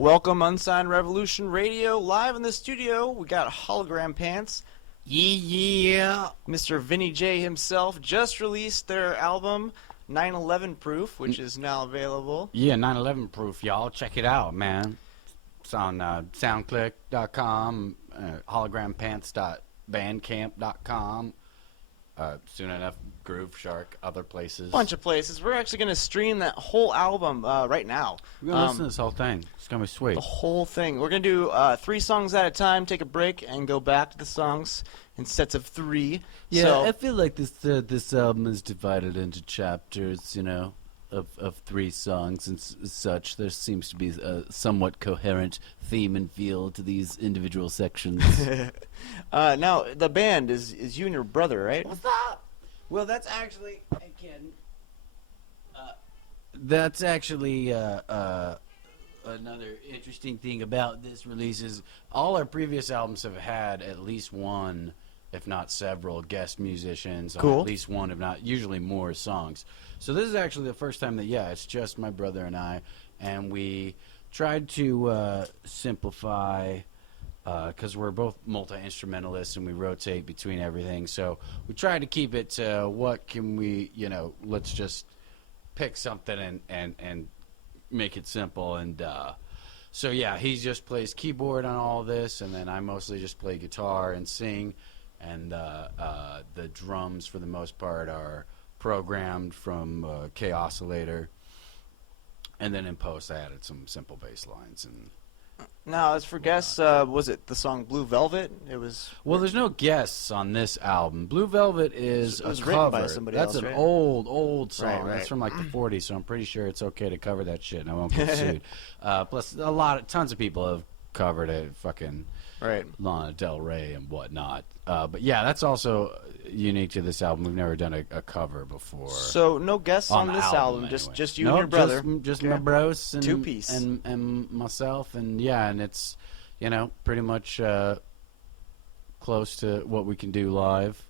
Welcome, Unsigned Revolution Radio, live in the studio. We got Hologram Pants. Yeah. Mr. Vinny J himself just released their album, 9/11 Proof, which is now available. Yeah, 9/11 Proof, y'all. Check it out, man. It's on soundclick.com, hologrampants.bandcamp.com, soon enough, Groove Shark, other places. Bunch of places. We're actually going to stream that whole album right now. We're going to listen to this whole thing. It's going to be sweet. The whole thing. We're going to do 3 songs at a time, take a break, and go back to the songs in sets of 3. Yeah, so, I feel like this album is divided into chapters, of 3 songs and such. There seems to be a somewhat coherent theme and feel to these individual sections. now, the band is you and your brother, right? What's up? Well, that's actually... Hey, kid. That's actually another interesting thing about this release is All our previous albums have had at least one, if not several, guest musicians on Cool. at least one, if not usually more songs. So this is actually the first time that, it's just my brother and I, and we tried to simplify, because we're both multi-instrumentalists and we rotate between everything. So we tried to keep it to what can we, let's just pick something and make it simple. And so, yeah, he just plays keyboard on all this, and then I mostly just play guitar and sing. And the drums, for the most part, are programmed from K-Oscillator. And then in post, I added some simple bass lines. And Now, as for guests, was it the song Blue Velvet? It was. well, there's no guests on this album. Blue Velvet is It was a written cover. by somebody That's else, an right? old song. Right. That's from like the 40s, so I'm pretty sure it's okay to cover that shit, and I won't get sued. Plus, tons of people have covered it. Fucking Right. Lana Del Rey and whatnot. But yeah, that's also unique to this album. We've never done a cover before. So, no guests on the this album, anyway. just you and your brother. Just Okay. my bros and 2-piece. and myself, and and it's pretty much close to what we can do live.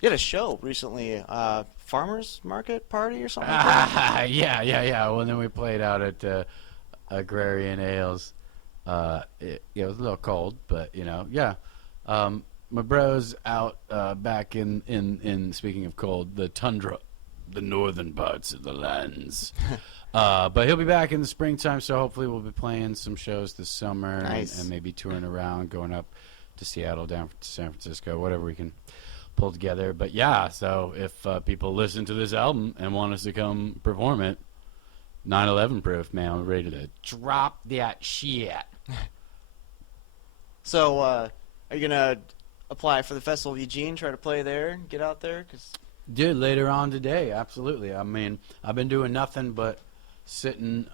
You had a show recently, Farmers Market Party or something like that? Yeah. Well, then we played out at Agrarian Ales. It was a little cold, but my bro's out back in speaking of cold, the tundra, the northern parts of the lands. But he'll be back in the springtime, so hopefully we'll be playing some shows this summer. Nice. and maybe touring around, going up to Seattle, down to San Francisco, whatever we can pull together. But yeah, so if people listen to this album and want us to come perform it, 9/11 Proof, man, I'm ready to drop that shit. So, are you going to apply for the Festival of Eugene, try to play there, and get out there? Dude, later on today, absolutely. I mean, I've been doing nothing but sitting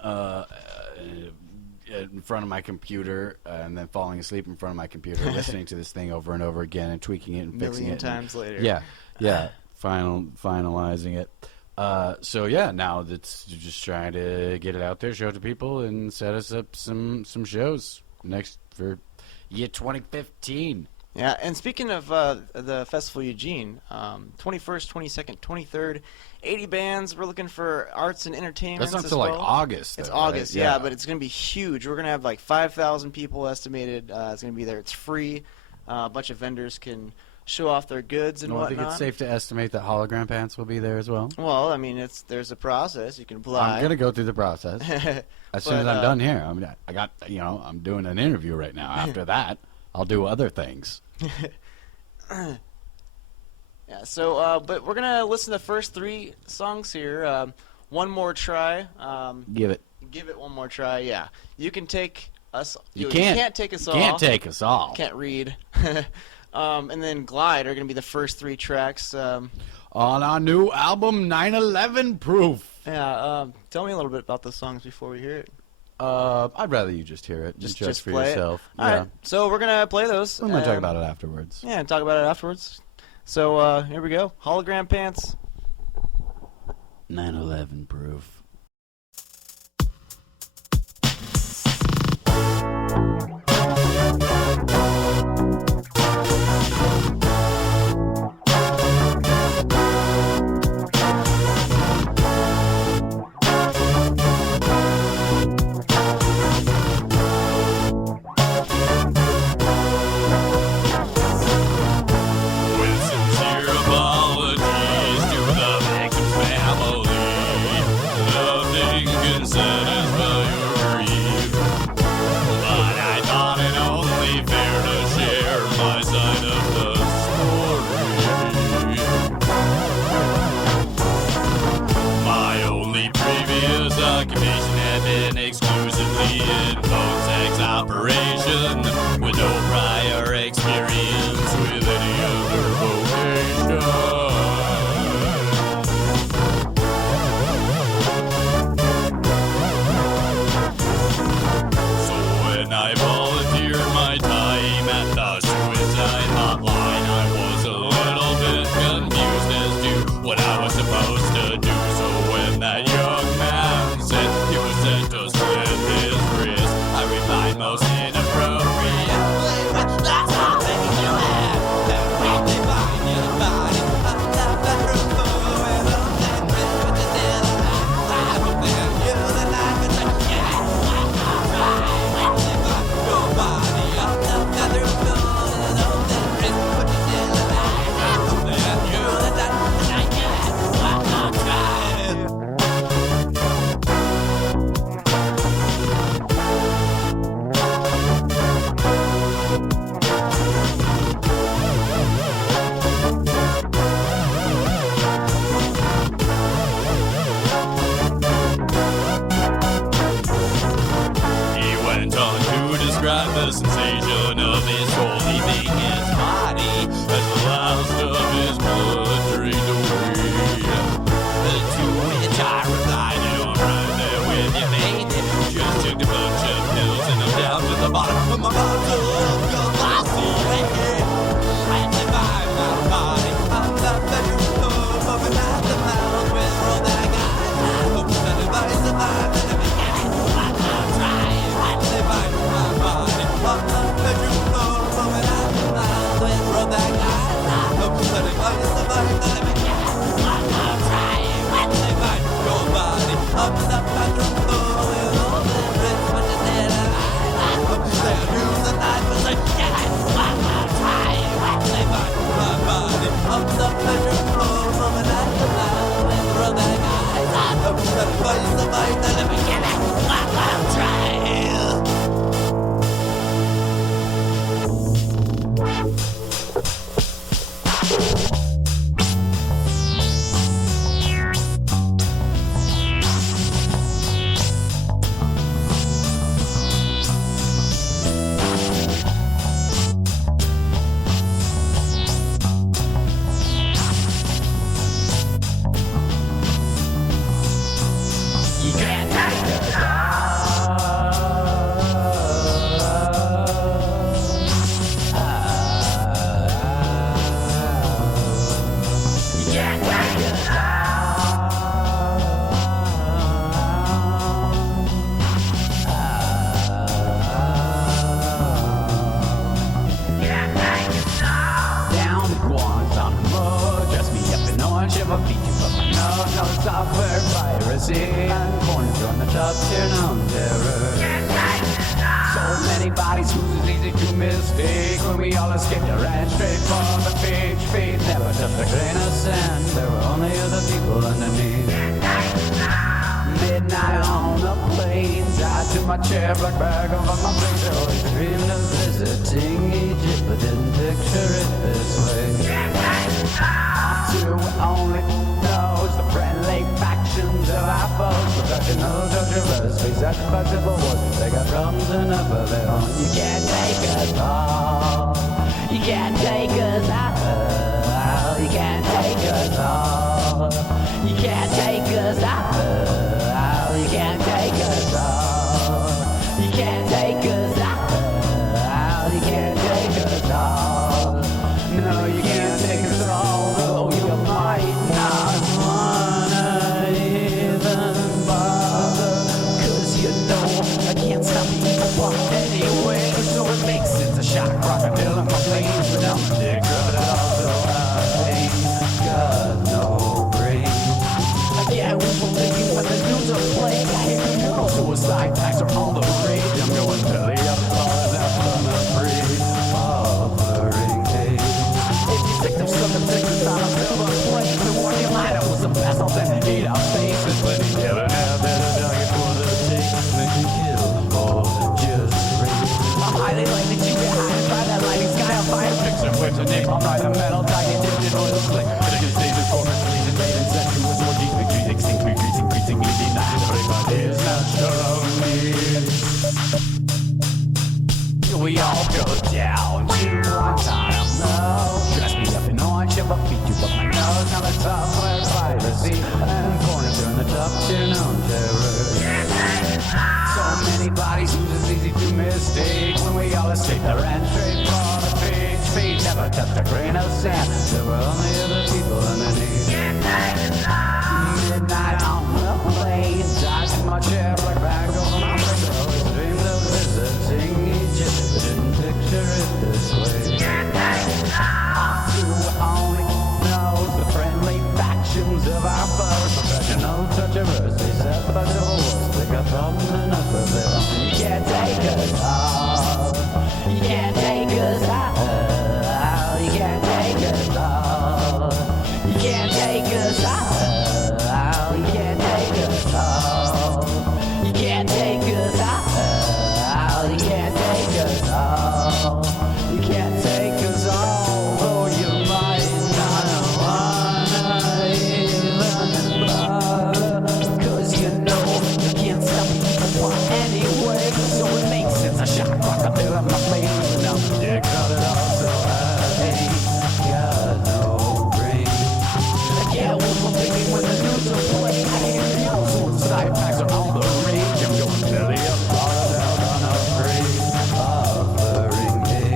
in front of my computer and then falling asleep in front of my computer, listening to this thing over and over again and tweaking it and fixing million it. times later. Yeah, finalizing it. So yeah, now it's just trying to get it out there, show it to people, and set us up some shows next for year 2015. Yeah, and speaking of the Festival of Eugene, 21st, 22nd, 23rd, 80 bands. We're looking for arts and entertainment. That's not until like August. It's though, August, right? yeah, but it's going to be huge. We're going to have like 5,000 people estimated. It's going to be there. It's free. A bunch of vendors can show off their goods and I whatnot. think it's safe to estimate that Hologram Pants will be there as well. Well, I mean, there's a process. You can apply. I'm gonna go through the process as soon as I'm done here. I mean, I got I'm doing an interview right now. After that, I'll do other things. Yeah, so, but we're going to listen to the first 3 songs here. One More Try. Give it. Give it one more try, yeah. You can take us. You can't take us all. Can't take us all. Can't read. And then Glide are going to be the first 3 tracks. On our new album, 9/11 Proof. Yeah, tell me a little bit about the songs before we hear it. I'd rather you just hear it. Just for play yourself. It. All right, so we're going to play those. I'm gonna talk about it afterwards. Yeah, talk about it afterwards. So here we go. Hologram Pants. 9/11 Proof. nothing can satisfy your grief. But I thought it only fair to share my side of the story. My only previous occupation had been exclusively in phone sex operation, with no prior experience with any other vocation. So when I volunteered my time at the suicide hotline, I was a little bit confused as to what I was supposed to do. So when that young man said he was sent to slit his wrist, I replied most inappropriately, "Well, that's all that you have. That way they find your body on the bedroom floor with a thin wrist, but you're still alive. I hope that you and I can say, yeah, I'm alright. When they find your body on the bedroom floor with a thin wrist, but you're still alive. I hope that you and I can say, yeah, I'm alright." He went on to describe the sensation of his soul leaving his body as the last of his blood drained away. To which I replied, "You're right there with you, baby. Just took a bunch of pills and I'm down to the bottom of my bottle of Courvoisier. And if I my body on the bedroom floor, moving out the mouth with all that I got, I hope that if I survive, then I can get it. I'm trying. And if I my body on the bedroom floor, moving out the mouth with all that I got, I hope that if I survive, then I can get it. I'm trying. And if I your body on the bedroom floor with all that wrist, but you're still alive, I hope that you and I can say, yeah, I'm trying. And if I my body on the bedroom floor, moving out the mouth with all that I got, I hope that if I survive, then I can get it. I'm trying. You can't take it You can't take it Down the Guantanamo, dress me up in orange, have a beat you up my nose, no software piracy. I'm born from the top tier, no terror. So many bodies whose it's easy to mistake when we all escaped and ran straight for the beach. Feet never touched a grain of sand, there were only other people underneath. Midnight on a plane, tied to my chair, black bag over my face. I always dreamed of visiting Egypt, but didn't picture it this way. Who only knows the friendly factions of our foes. Professional torturers, face at the civil wars. They got problems enough of their own. You can't take us all. You can't take us out. You can't take us all. You can't take us out. You can't take us all. You can't take us out. You can't take us all. No, you can't take us all. Though you might not wanna even bother. 'Cause you know I can't stop you from anyway. So it makes it a shock crocodile in my veins. But I'm a dick, but it also ain't got no brain. Again, we believe you when the news are playing. I hear you know suicide packs are all the rage. I'm going belly up, all of that fun of free. Offering hate. If you think of something that's on a silver plate, then warn your mind it was a vessel that ate our faces. But he never had that mistake when we all escaped the entry for the beach. Feet never touched a grain of sand. There were only other people underneath. Midnight on the plains, I took my chair like back over my face. I always dreamed of visiting Egypt, but didn't picture it this way. You only know the friendly factions of our foes. Professional controversies, but civil wars. They got problems enough of their own. You can't take us all. You can't take us all. You can't take us all. You can't take us all. You can't take us all. You can't take us all. You can't take us all. You can't take us all, though you might not wanna even bother. 'Cause you know you can't stop people anyway. So it makes sense. I shot like a bill in my face. Now you got it all, so I ain't got no brain. Yeah, what's I'm thinking when the news are playing? I hear the old side facts are all the rage. I'm going belly up, bottom down on a free offering day.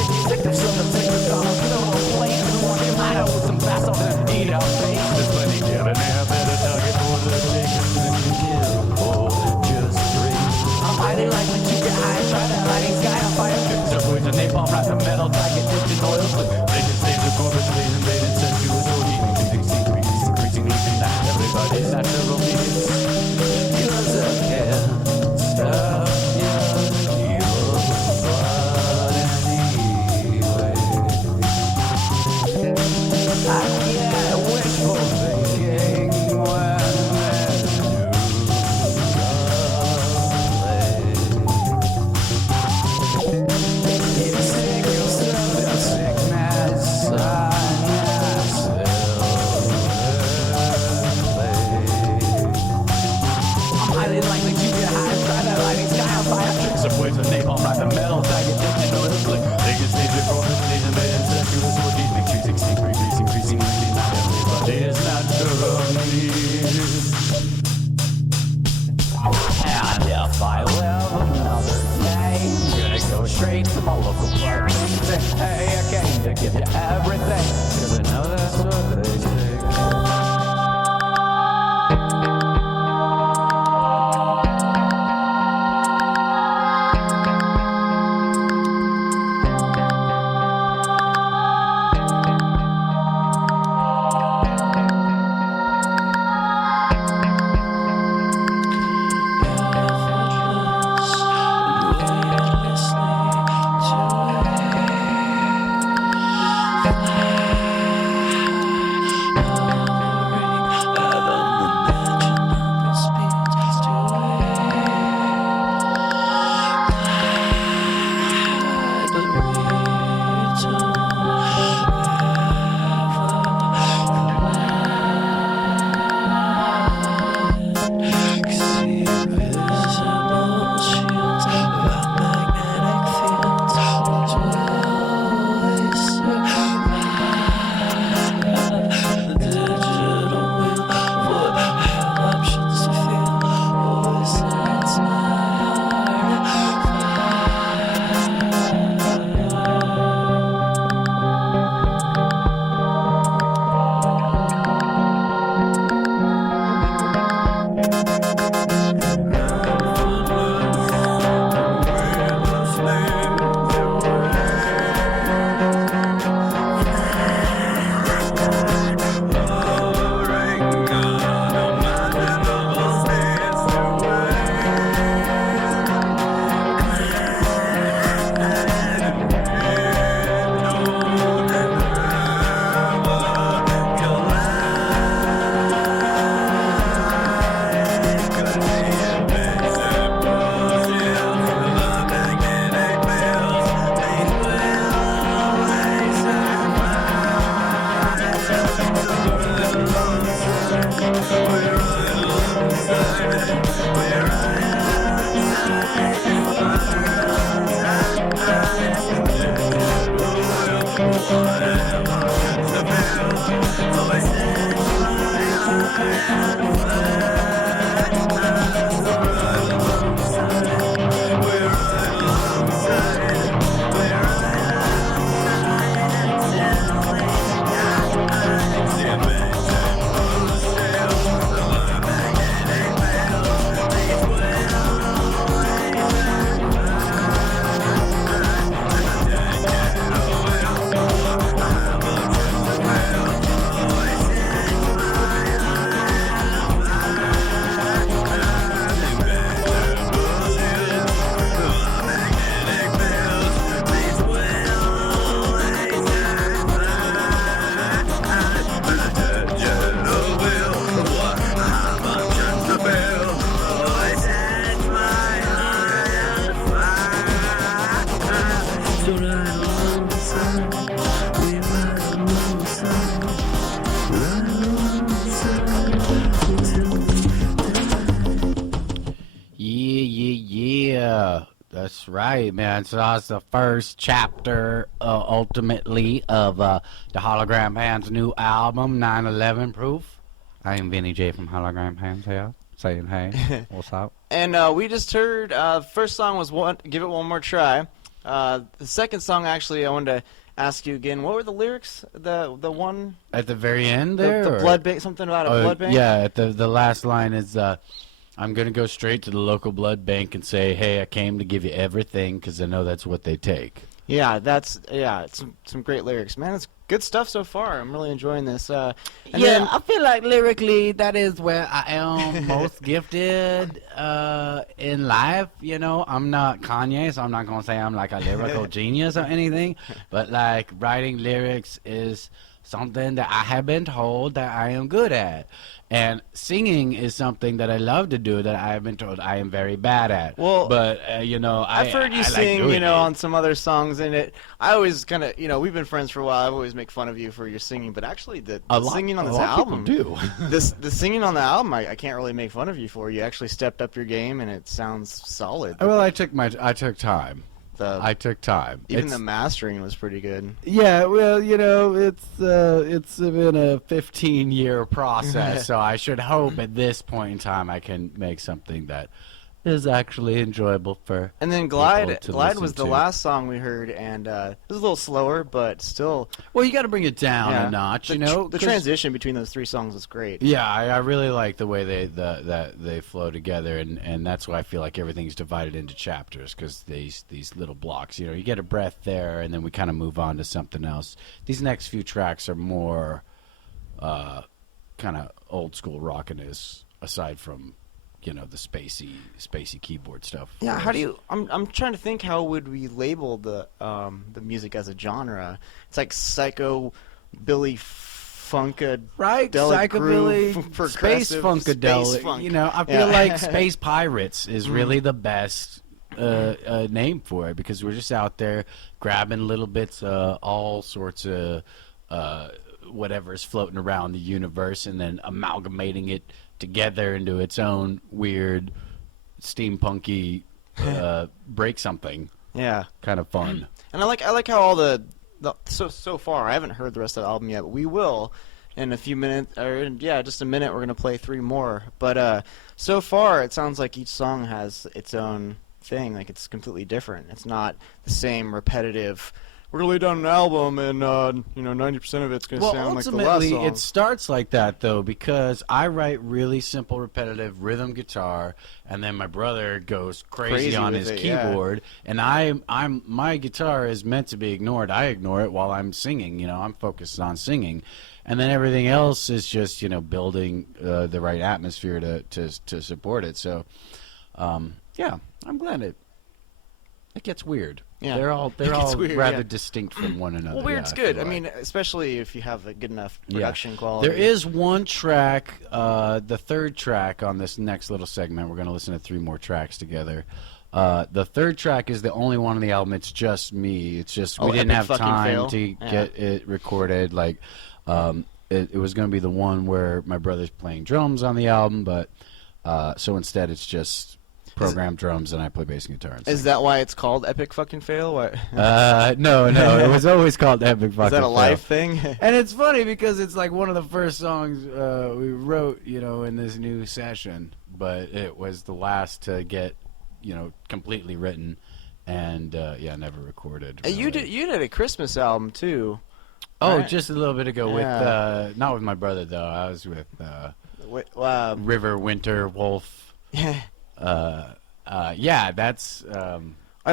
If you think there's something to take this on a little plane, and want you might with some fast off and eat out face. There's plenty given there, better target for the chicken than you kill or just drink. I'm highly likely to get high, try that lighting sky on fire. Tricks are poison, napalm, wrap the metal, tag it dipped in oil. They just stage the corpus, they invaded, sent you a soul heating. Increasingly deny everybody's natural needs. 'Cause I can't stop your evil blood anyway. I get wishful thinking when there's new love. You sick yourself in sickness, highly likely to get high, try that lighting sky on fire. Tricks are poison, napalm, right the metal, tag it, dipped in oil slick. They can stage it for stage and bed and sexual orgies. Increasingly deny everybody's natural needs. And if I live another day, I'm gonna go straight to my local club and say, hey, I came to give you everything, 'cause I know that's what they say. We're That's right, man. So that's the first chapter, ultimately, of the Hologram Pants' new album, 9/11 Proof. I am Vinny J from Hologram Pants here, saying hey, what's up? And we just heard, first song was Give It One More Try. The second song, actually, I wanted to ask you again, what were the lyrics? The one... At the very end there? The or- blood bank, something about a blood bank? Yeah, at the last line is, I'm going to go straight to the local blood bank and say, hey, I came to give you everything because I know that's what they take. Yeah, it's some great lyrics. Man, it's good stuff so far. I'm really enjoying this. And then, I feel like lyrically that is where I am most gifted in life. You know, I'm not Kanye, so I'm not going to say I'm like a lyrical genius or anything. But like writing lyrics is something that I have been told that I am good at. And singing is something that I love to do that I have been told I am very bad at. Well, but you know, I've heard you I like sing, doing it. on some other songs, and I always kind of, we've been friends for a while. I always make fun of you for your singing, but actually, the singing on this album, do. the singing on the album, I can't really make fun of you for. You actually stepped up your game, and it sounds solid. Well, I took time. I took time. Even the mastering was pretty good. Yeah, well, you know, it's been a 15-year process, so I should hope at this point in time I can make something that is actually enjoyable for. And then people Glide to was listen the to. last song we heard, and it was a little slower, but still. Well, you got to bring it down Yeah. a notch, The you know. the 'cause- transition between those three songs was great. Yeah, I really like the way they flow together, and that's why I feel like everything's divided into chapters, because these little blocks, you know, you get a breath there, and then we kind of move on to something else. These next few tracks are more kind of old school rockiness, aside from, you know, the spacey keyboard stuff. Yeah, how do you? I'm trying to think, how would we label the music as a genre? It's like psycho, Billy Funka, Right, psychobilly, space progressive, funkadelic. space funk. You know, I feel Yeah. like Space Pirates is really the best name for it, because we're just out there grabbing little bits of all sorts of whatever's floating around the universe, and then amalgamating it together into its own weird steampunky break something Yeah, kind of fun. and I like how all the so far, I haven't heard the rest of the album yet, but we will in a few minutes, or just a minute. We're gonna play 3 more, but so far it sounds like each song has its own thing. Like, it's completely different. It's not the same repetitive. We're gonna lay down an album, and 90% of it's gonna sound like the last ultimately, song. it starts like that though, because I write really simple, repetitive rhythm guitar, and then my brother goes crazy on with his it, yeah. keyboard, and my guitar is meant to be ignored. I ignore it while I'm singing. You know, I'm focused on singing, and then everything else is just, you know, building the right atmosphere to support it. So, yeah, I'm glad it gets weird. Yeah. They're all gets weird, rather yeah. distinct from one another. Well, weird's yeah, good. feel I like. mean, especially if you have a good enough production quality. There is one track, the third track on this next little segment. We're going to listen to 3 more tracks together. The third track is the only one on the album. It's just me. It's just we didn't Epic have Fucking time Fail. to Yeah. get it recorded. Like, it was going to be the one where my brother's playing drums on the album, but so instead it's just programmed drums, and I play bass and guitar. And Is sing. that why it's called Epic Fucking Fail? What? No, it was always called Epic Fucking Is that a Fail. live thing? And it's funny because it's like one of the first songs we wrote, you know, in this new session, but it was the last to get, you know, completely written, and never recorded. You really. did a Christmas album too. Oh, right? just a little bit ago Yeah. with not with my brother though. I was with Wow. River Winter Wolf. Yeah, that's I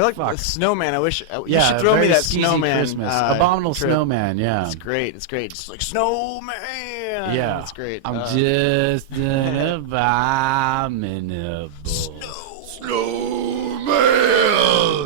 like Fuck. the snowman. I wish you yeah, should throw me very that skeezy snowman. Christmas. Abominable trip. Snowman. Yeah, It's great. It's great. Just like snowman. Yeah, it's great. I'm just an abominable snowman.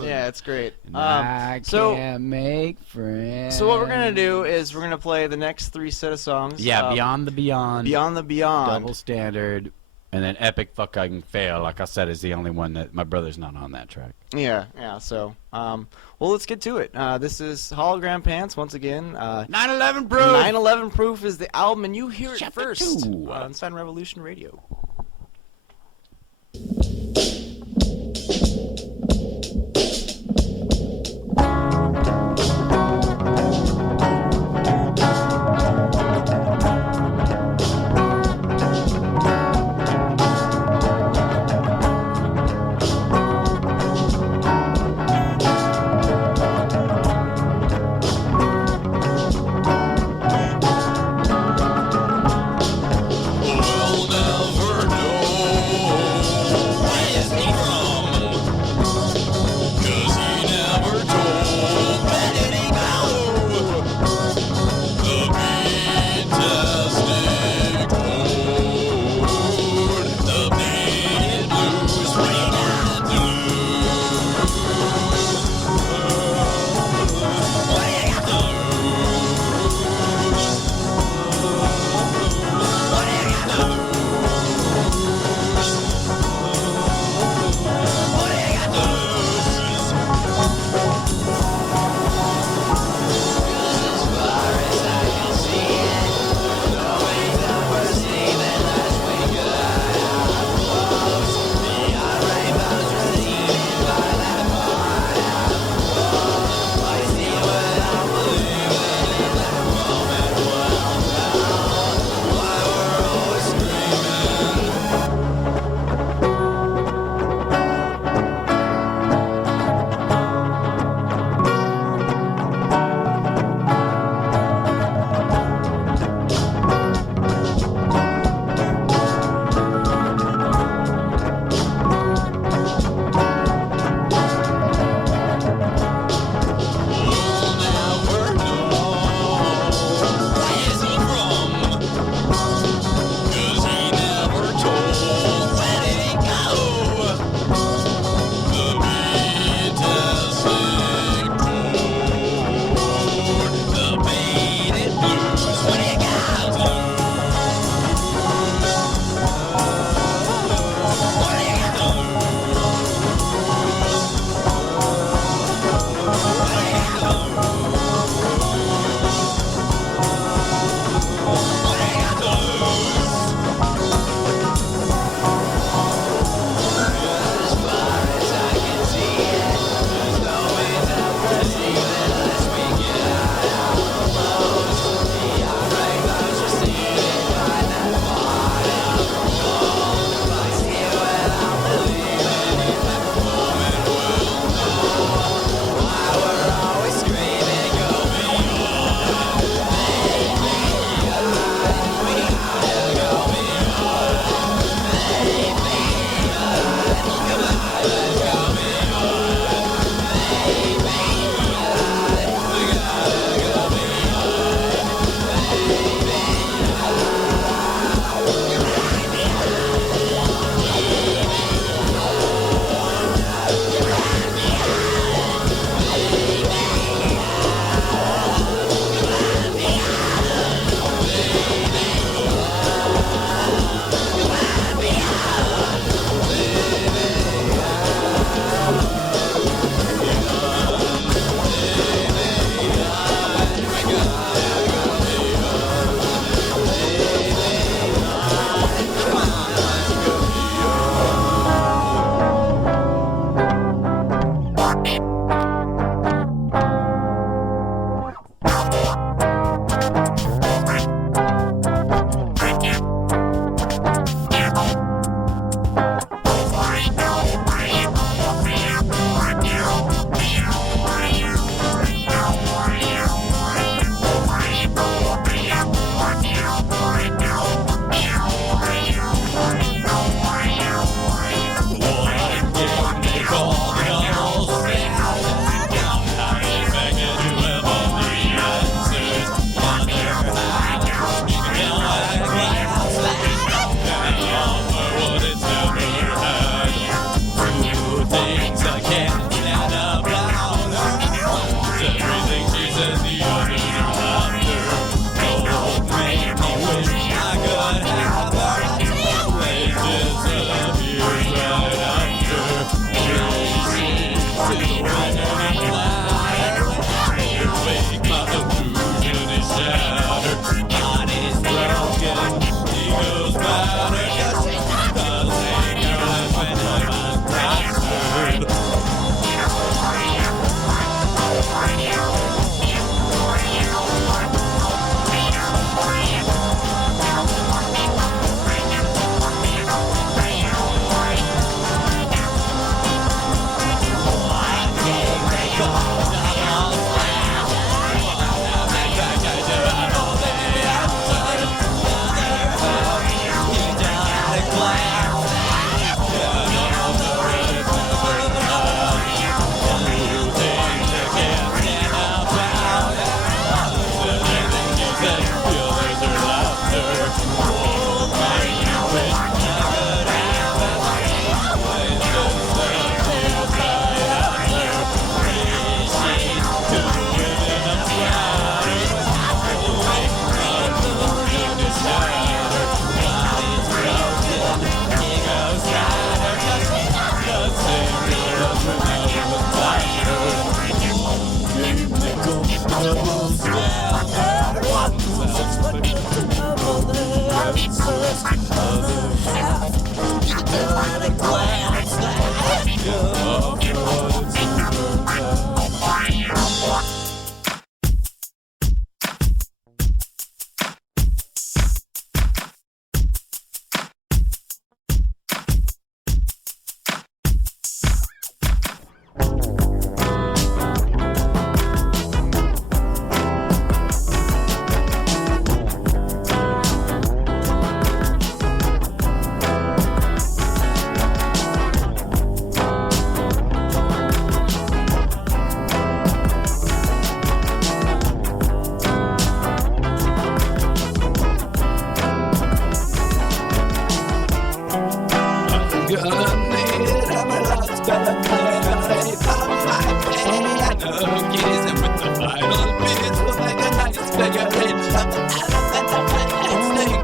Yeah, it's great. And I so can't make friends. so what we're gonna do is we're gonna play the next 3 set of songs. Yeah, Beyond the Beyond, Beyond the Beyond. Double Standard, and then Epic Fucking Fail. Like I said, is the only one that my brother's not on that track. Yeah. So well, let's get to it. This is Hologram Pants once again. 9/11 Proof. 9/11 Proof is the album, and you hear it Chapter first 2. on Unsigned Revolution Radio.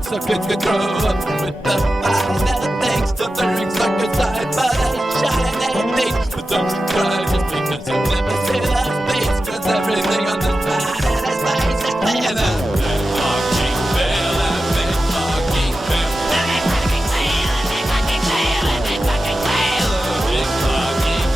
So good to grow up with the fine things. The lyrics like a sign, but a shining beat. But don't cry just because you never see those beats. Cause everything on this planet is basically an fucking fail, a big fucking fail. Big fucking fail, a big fucking fail, a big fucking fail. A big fucking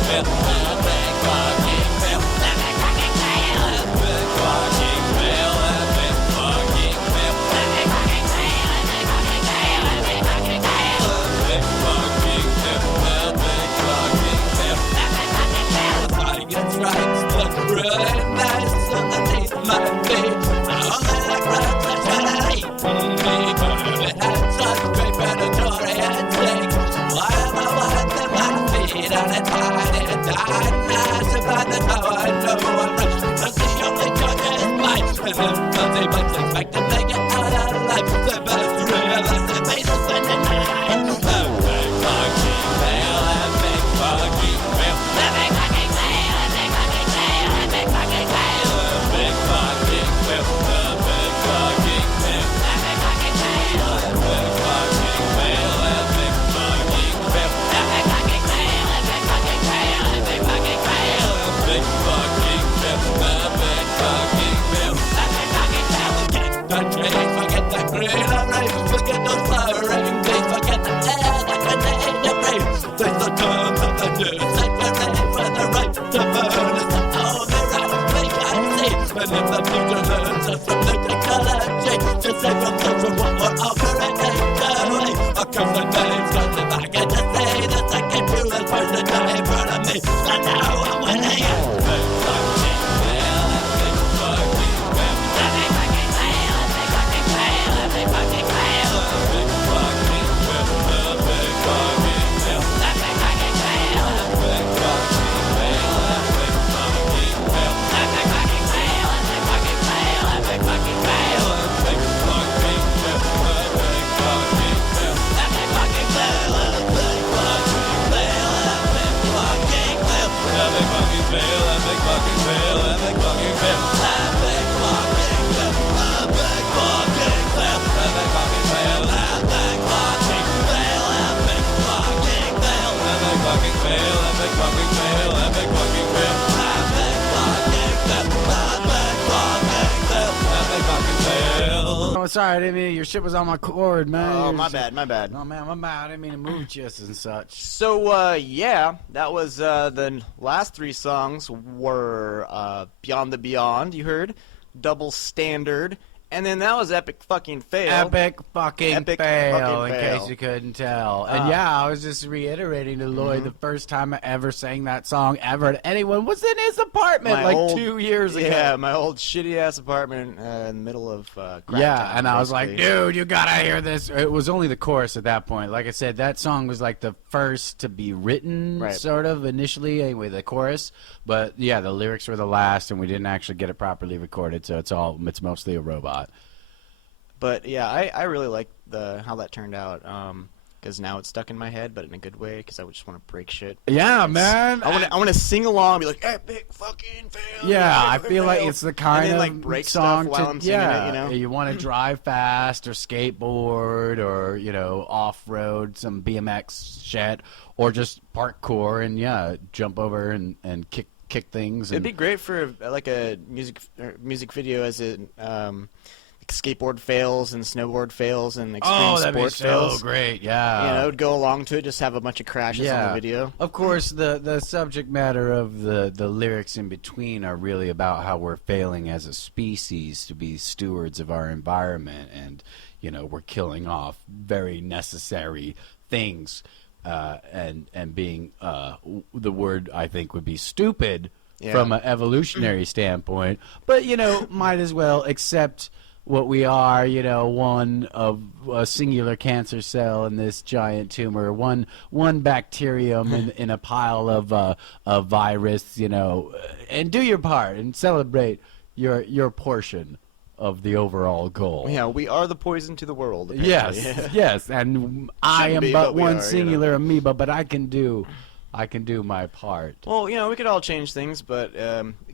fail, a big fucking fail. A big fucking fail, a big fucking fail, a big fucking fail. A big fucking fail. Gets right, look really nice underneath my feet. I only like rock when I eat me, but it had such great predatory instincts. Why am I wiping my feet on it hide and died? Nice about the how I know I'm right. Cause the only choice is mine. And then fuzzy bugs expect to make it out of life. They best realize their faces when they're night. A big fucking fail, a big fucking fail. A big fucking fail. Forget those flowering days, forget the air that can end your brain. Take the terms of the news, take the name for the right to burn. It's the only right we can see. And if the future learns us from the technology, just say from those of what we're all correctly doing. I'll curse the names, cause if I get to say the second truest person die in front of me, I know I'm winning. Oh, sorry, I didn't mean your shit was on my cord, man. Oh, Your my shit- bad, my bad. Oh man, my bad. I didn't mean to move just and such. So, yeah, that was, the last three songs were, Beyond the Beyond, you heard, Double Standard, and then that was Epic Fucking Fail. Epic fucking Epic fail, fucking in fail. case you couldn't tell. And yeah, I was just reiterating to Lloyd, the first time I ever sang that song ever to anyone was in his apartment My like old- 2 years ago. Yeah, my old shitty-ass apartment in the middle of, Yeah, Cracktown, and I was like, basically. dude, you gotta hear this. It was only the chorus at that point. Like I said, that song was like the first to be written, Right. sort of, initially, anyway, the chorus. But yeah, the lyrics were the last, and we didn't actually get it properly recorded, so it's mostly a robot. But yeah, I really like how that turned out. Because now it's stuck in my head, but in a good way. Because I would just want to break shit. Yeah, man. I want to sing along, and be like, epic fucking fail. Yeah, I epic feel like fail," it's the kind and then, of like, break song stuff while to, I'm singing yeah, it, you know. you want to drive fast or skateboard or off road some BMX shit or just parkour and jump over and kick things. It'd And be great for like a music video, as it. skateboard fails and snowboard fails and extreme Oh, that'd be sports so fails. great! Yeah, You know, it'd go along to it, just have a bunch of crashes on the video. Of course, the subject matter of the lyrics in between are really about how we're failing as a species to be stewards of our environment, and we're killing off very necessary things, and being the word I think would be stupid from an evolutionary standpoint. But might as well accept what we are, one of a singular cancer cell in this giant tumor, one bacterium in a pile of virus, and do your part and celebrate your portion of the overall goal. Yeah, we are the poison to the world. Apparently. Yes, and I am be, but but we one are, singular amoeba, but I can do my part. Well, we could all change things, but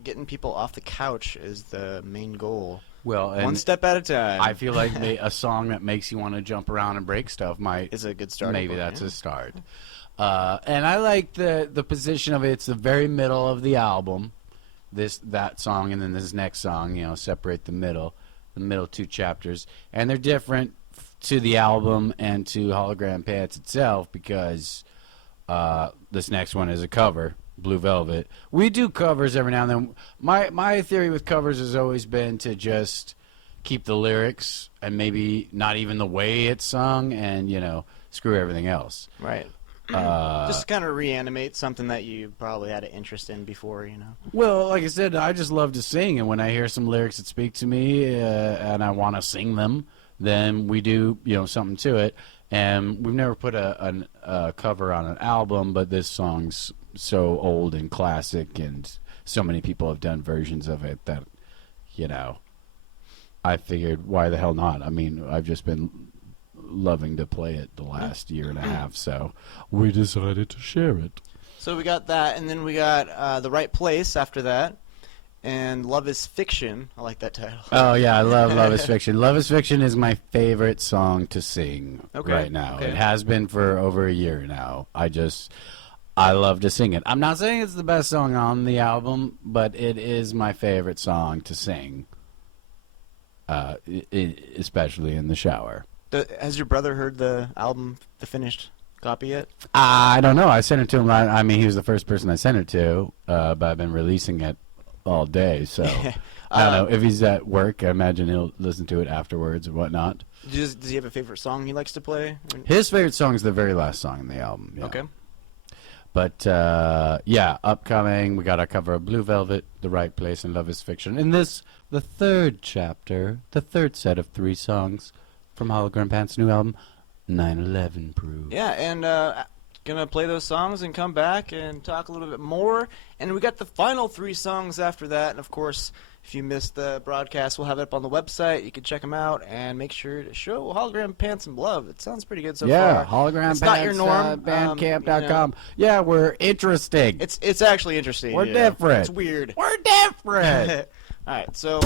getting people off the couch is the main goal. Well, and one step at a time. I feel like a song that makes you want to jump around and break stuff is a good start. Maybe that's a start. And I like the position of it. It's the very middle of the album. That song, and then this next song. Separate the middle two chapters, and they're different to the album and to Hologram Pants itself because this next one is a cover. Blue Velvet. We do covers every now and then. My theory with covers has always been to just keep the lyrics and maybe not even the way it's sung, and screw everything else. Right. Just kind of reanimate something that you probably had an interest in before, Well, like I said, I just love to sing, and when I hear some lyrics that speak to me and I want to sing them, then we do something to it. And we've never put a cover on an album, but this song's so old and classic, and so many people have done versions of it that, I figured, why the hell not? I mean, I've just been loving to play it the last year and a half, so we decided to share it. So we got that, and then we got The Right Place after that, and Love is Fiction. I like that title. Oh, yeah, I love Love is Fiction. Love is Fiction is my favorite song to sing right now. Okay. It has been for over a year now. I love to sing it. I'm not saying it's the best song on the album, but it is my favorite song to sing, especially in the shower. Has your brother heard the album, the finished copy yet? I don't know. I sent it to him. I mean, he was the first person I sent it to, but I've been releasing it all day, so I don't know. If he's at work, I imagine he'll listen to it afterwards and whatnot. Does he have a favorite song he likes to play? His favorite song is the very last song in the album. Yeah. Okay. But, upcoming, we got our cover of Blue Velvet, The Right Place, and Love is Fiction. And this, the third chapter, the third set of 3 songs from Hologram Pants' new album, 9/11 Proof. Yeah, and gonna play those songs and come back and talk a little bit more. And we got the final 3 songs after that. And, of course, if you missed the broadcast, we'll have it up on the website. You can check them out and make sure to show Hologram Pants some love. It sounds pretty good so far. Yeah, Hologram It's Pants, not your norm. Bandcamp.com. Yeah, we're interesting. It's actually interesting. We're different. It's weird. We're different. All right, so...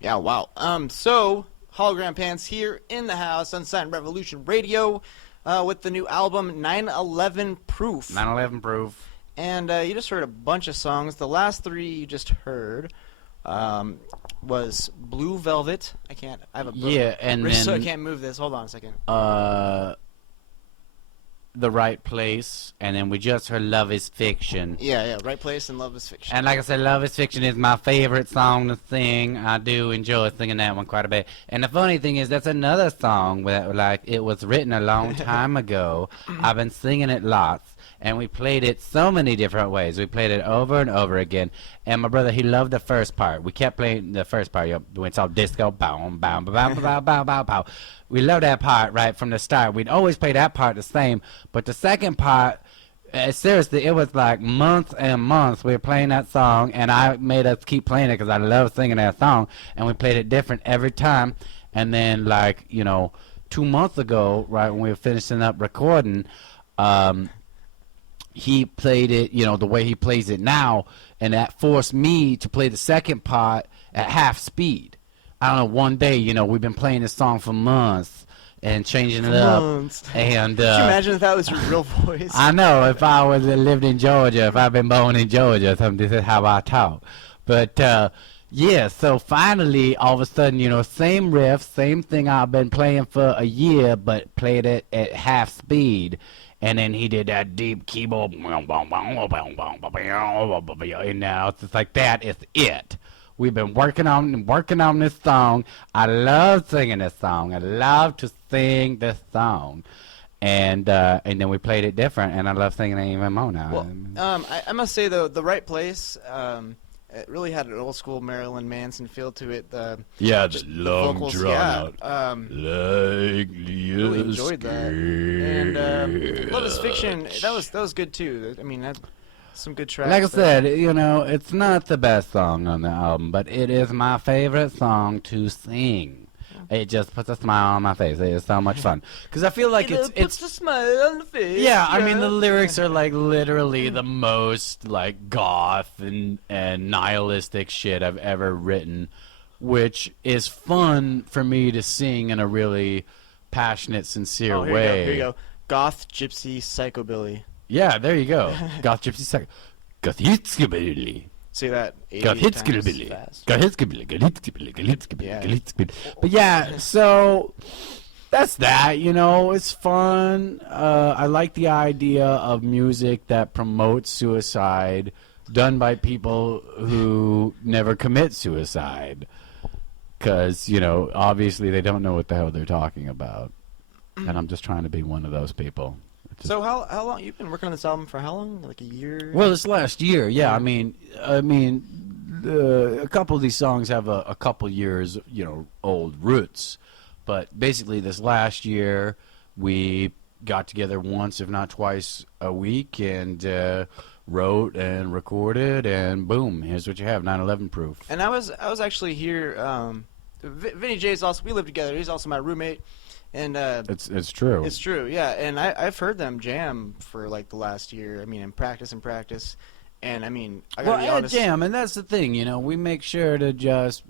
Yeah, wow. So Hologram Pants here in the house, Unsigned Revolution Radio, with the new album 9/11 Proof. 9/11 Proof. And you just heard a bunch of songs. The last three you just heard was Blue Velvet. I have a Yeah, and wrist, so I then can't move this. Hold on a second. The Right Place, and then we just heard Love is Fiction. Yeah, Right Place and Love is Fiction. And like I said, Love is Fiction is my favorite song to sing. I do enjoy singing that one quite a bit. And the funny thing is, that's another song that, like, it was written a long time ago. I've been singing it lots, and we played it so many different ways. We played it over and over again. And my brother, he loved the first part. We kept playing the first part. When it's all disco, bow, bow, bow, bow, bow, bow, bow. We loved that part right from the start. We'd always play that part the same. But the second part, seriously, it was like months and months we were playing that song, and I made us keep playing it because I love singing that song, and we played it different every time. And then, like, 2 months ago, right when we were finishing up recording, he played it, the way he plays it now, and that forced me to play the second part at half speed. I don't know, one day, we've been playing this song for months and changing it up. And Could you imagine if that was your real voice? I know, if I was lived in Georgia, if I'd been born in Georgia, this is how I talk. But yeah, so finally, all of a sudden, same riff, same thing I've been playing for a year, but played it at half speed. And then he did that deep keyboard, and now it's just like, that is it. We've been working on this song. I love singing this song. I love to sing this song. And then we played it different, and I love singing it even more now. Well, I must say, though, The Right Place, it really had an old school Marilyn Manson feel to it. Yeah, the long vocals, drawn yeah, out. Likely really enjoyed that. And Love is Fiction, that was good too. I mean, that's some good tracks. Like I there. said, it's not the best song on the album, but it is my favorite song to sing. It just puts a smile on my face. It is so much fun because I feel like It puts a smile on the face. Yeah, I mean, the lyrics are like literally the most like goth and nihilistic shit I've ever written, which is fun for me to sing in a really passionate, sincere here way. Here you go. Goth, gypsy, psychobilly. Yeah, there you go. Goth, gypsy, goth, Say that 80 got hits times Billy. fast. Got hits Billy. But yeah, so that's that, it's fun. I like the idea of music that promotes suicide done by people who never commit suicide. Because, obviously they don't know what the hell they're talking about. And I'm just trying to be one of those people. So how long you've been working on this album for? How long? Like a year? Well, this last year, yeah. I mean, a couple of these songs have a couple years, old roots. But basically, this last year, we got together once, if not twice, a week, and wrote and recorded, and boom, here's what you have: 9/11 Proof. And I was actually here. Vinny J is also. We live together. He's also my roommate. And It's true. It's true, yeah. And I've heard them jam for like the last year. I mean, in practice. And I mean, I gotta be honest. Jam, and that's the thing, we make sure to just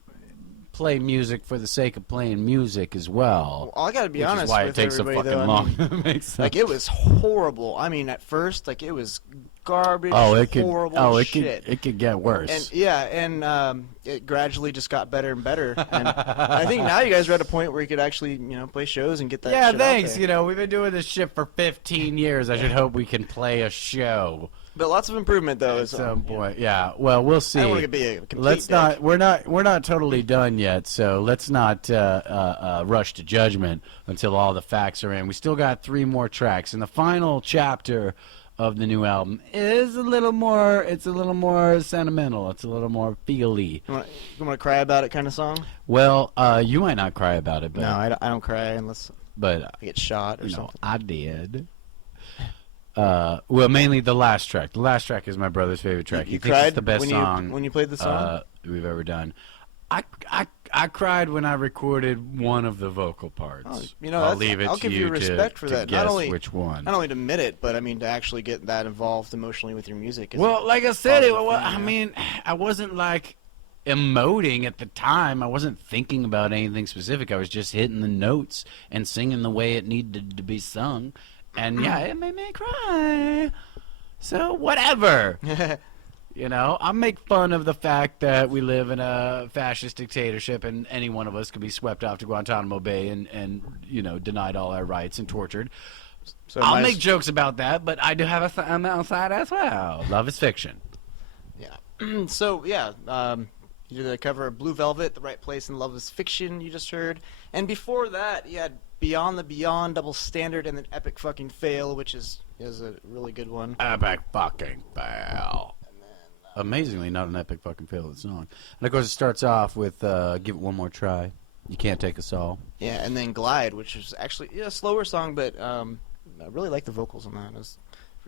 play music for the sake of playing music as well. Well, I gotta be which honest is why with it takes so everybody, fucking though. long to make sense. Like, it was horrible. I mean, at first, like, it was garbage. Horrible shit. It could get worse. And yeah, and it gradually just got better and better. And I think now you guys are at a point where you could actually, play shows and get that. Yeah, shit thanks. Out there. We've been doing this shit for 15 years. I should hope we can play a show But lots of improvement though. at some point. Yeah. Well, we'll see. I don't want to be a complete Let's dick. not. We're not totally done yet. So let's not rush to judgment until all the facts are in. We still got 3 more tracks, and the final chapter of the new album is a little more. It's a little more sentimental. It's a little more feely. You want to cry about it kind of song? Well, you might not cry about it, but No, I don't cry unless but I get shot or something. I did. Well, mainly the last track. The last track is my brother's favorite track. You He thinks cried it's the best song when you played the song? we've ever done. I cried when I recorded one of the vocal parts. Oh, I'll leave it I'll to give you respect for to that. guess Not only which one. Not only to admit it, but I mean to actually get that involved emotionally with your music. Well, like I said, positive thing, I mean, I wasn't like emoting at the time. I wasn't thinking about anything specific. I was just hitting the notes and singing the way it needed to be sung. And yeah, it made me cry. So whatever. You know, I make fun of the fact that we live in a fascist dictatorship and any one of us could be swept off to Guantanamo Bay and you know, denied all our rights and tortured. So I'll make jokes about that, but I do have a side as well. Love is fiction. Yeah. So, yeah, you did a cover of Blue Velvet, The Right Place, and Love is Fiction, you just heard. And before that, you had Beyond the Beyond, Double Standard, and then Epic Fucking Fail, which is a really good one. Epic fucking fail. Amazingly, not an epic fucking fail of the song. And of course, it starts off with "Give It One More Try." You can't take us all. Yeah, and then Glide, which is actually a slower song, but I really like the vocals on that. It was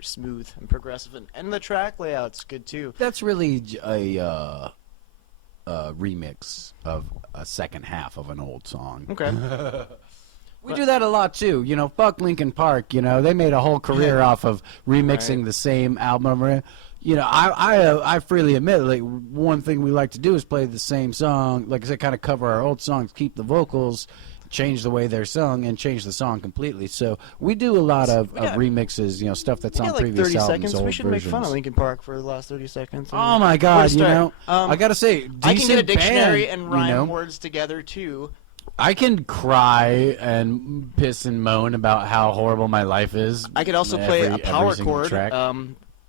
smooth and progressive, and the track layout's good too. That's really a remix of a second half of an old song. Okay. We do that a lot too. You know, fuck Linkin Park. You know, they made a whole career off of remixing Right. the same album. You know, I freely admit, like, one thing we like to do is play the same song. Like I said, kind of cover our old songs, keep the vocals, change the way they're sung, and change the song completely. So we do a lot of remixes. You know, stuff that's We on got like previous 30 albums. seconds. Old We should make fun of versions. Linkin Park for the last 30 seconds. Oh my God! You know, I gotta say, I can get a decent dictionary band, and rhyme you know? words together too. I can cry and piss and moan about how horrible my life is. I could also play a every power single chord. track.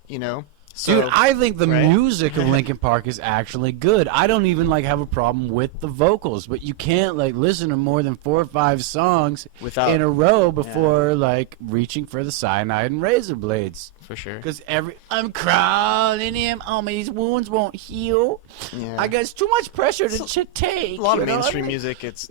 You know. So, Dude, I think the right? music of Linkin Park is actually good. I don't even have a problem with the vocals, but you can't listen to more than 4 or 5 songs Without- in a row before reaching for the cyanide and razor blades. for sure. Because I'm crawling in, these wounds won't heal. Yeah. I guess too much pressure to take. A lot of you know what I mainstream mean? music, it's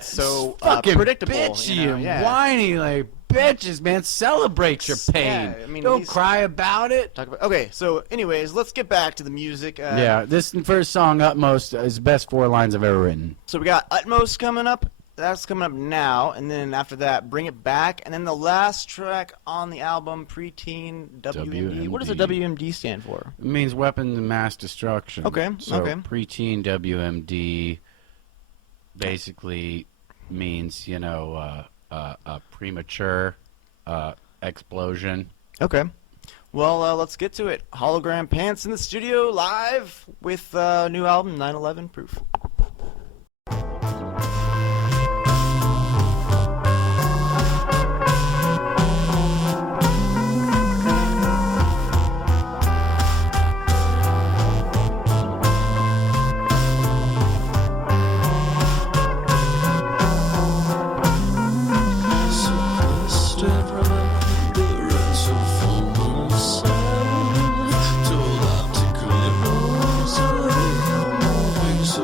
so Fucking predictable. bitchy you know? and Yeah. whiny bitches, man. Celebrate your pain. Yeah, I mean, Don't he's- cry about it. Okay, so anyways, let's get back to the music. Yeah, this first song, Utmost, is the best 4 lines I've ever written. So we got Utmost coming up. That's coming up now, and then after that, Bring It Back, and then the last track on the album, Preteen WMD. What does the WMD stand for? It means weapons of mass destruction. Okay, So okay. preteen WMD basically means, a premature explosion. Okay. Well, let's get to it. Hologram Pants in the studio live with new album 9/11 Proof. Told optically, so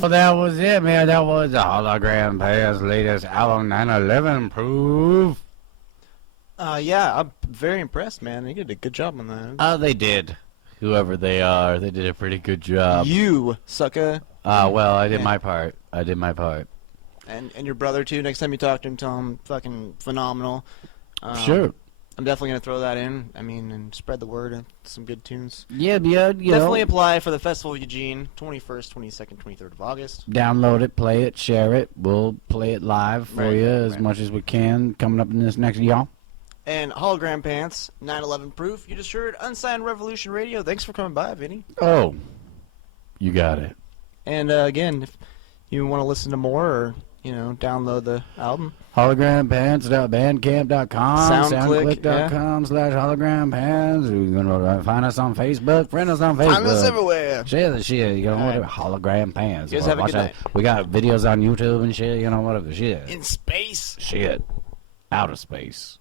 Well, that was it, man. That was the Hologram Pants latest album, 9/11 proof. Yeah, I'm very impressed, man. They did a good job on that. Oh, they did. Whoever they are, they did a pretty good job. You, sucker. Well, I did Yeah. my part. I did my part. And your brother, too. Next time you talk to him, tell him fucking phenomenal. Sure. I'm definitely going to throw that in. I mean, and spread the word and some good tunes. Yeah, you Definitely know, apply for the Festival of Eugene, 21st, 22nd, 23rd of August. download it, play it, share it. We'll play it live for Right, you right, as right. much as we can coming up in this next y'all. And Hologram Pants, 9/11 proof. You just heard Unsigned Revolution Radio. Thanks for coming by, Vinny. Oh, you got it. And again, if you want to listen to more or, download the album, Hologrampants.bandcamp.com, SoundClick, soundclick.com/hologrampants. You're gonna find us on Facebook. Friend us on Facebook. find us everywhere. Share the shit. You know All whatever. right. Hologram Pants. You guys have a Watch good out. night. We got videos on YouTube and shit. You know whatever. Shit. In space. Shit. Outer space.